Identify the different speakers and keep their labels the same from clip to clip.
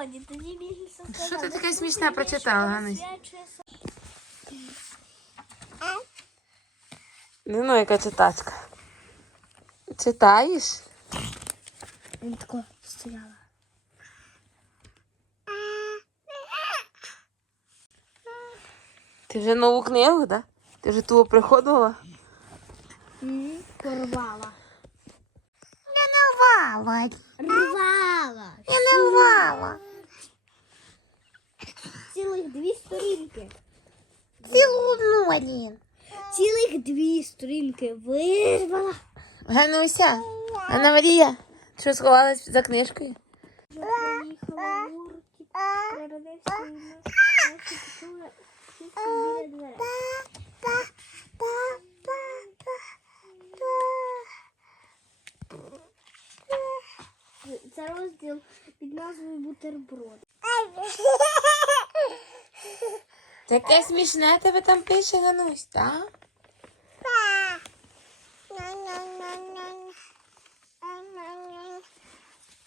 Speaker 1: природі. Тоді Мігельсон сказав.
Speaker 2: Що ти таке смішне прочитала, Ганусь?»
Speaker 1: присвячує
Speaker 2: Ну, ну, яка читачка. Читаєш?
Speaker 1: Він тако стояла.
Speaker 2: Ти вже нову книгу, так? Ти вже ту приходила?
Speaker 1: Порвала.
Speaker 3: Я не вала.
Speaker 1: Рвала.
Speaker 3: Я не вала.
Speaker 1: Цілих дві сторінки.
Speaker 3: Цілу одну один.
Speaker 1: Цілих дві сторінки вирвала.
Speaker 2: Гануся, Анна Марія, що сховалась за книжкою?
Speaker 1: Приїхала в біля дверей. Це розділ під назвою Бутерброд.
Speaker 2: Таке смішне тебе там пише, Ганусь, так?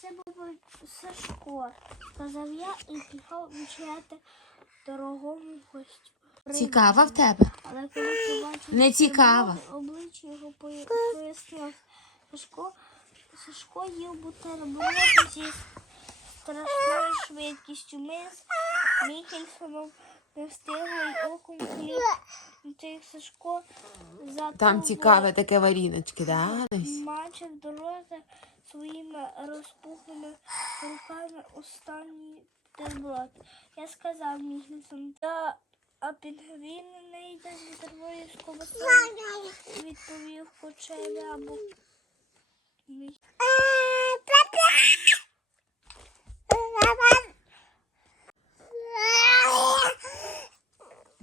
Speaker 1: Це був Сашко. Сказав я і пішов відчиняти дорогому гостю.
Speaker 2: Цікава в тебе?
Speaker 1: Але коли побачив
Speaker 2: Не цікава.
Speaker 1: обличчя його пояснив. Сашко, Сашко їв бутерброд зі страшною швидкістю. Ми з Міхельсоном не встигли й оком хліб. Той Сашко за
Speaker 2: Там цікаве таке варіночки, да?
Speaker 1: Мачив до своїми розпухлими руками останній бутерброд. Я сказав Міхельсон, та а пінгвін не йде з бутербродів з ковбасою, відповів кучеряву. Мій.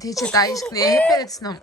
Speaker 2: Ти читаєш книги перед сном?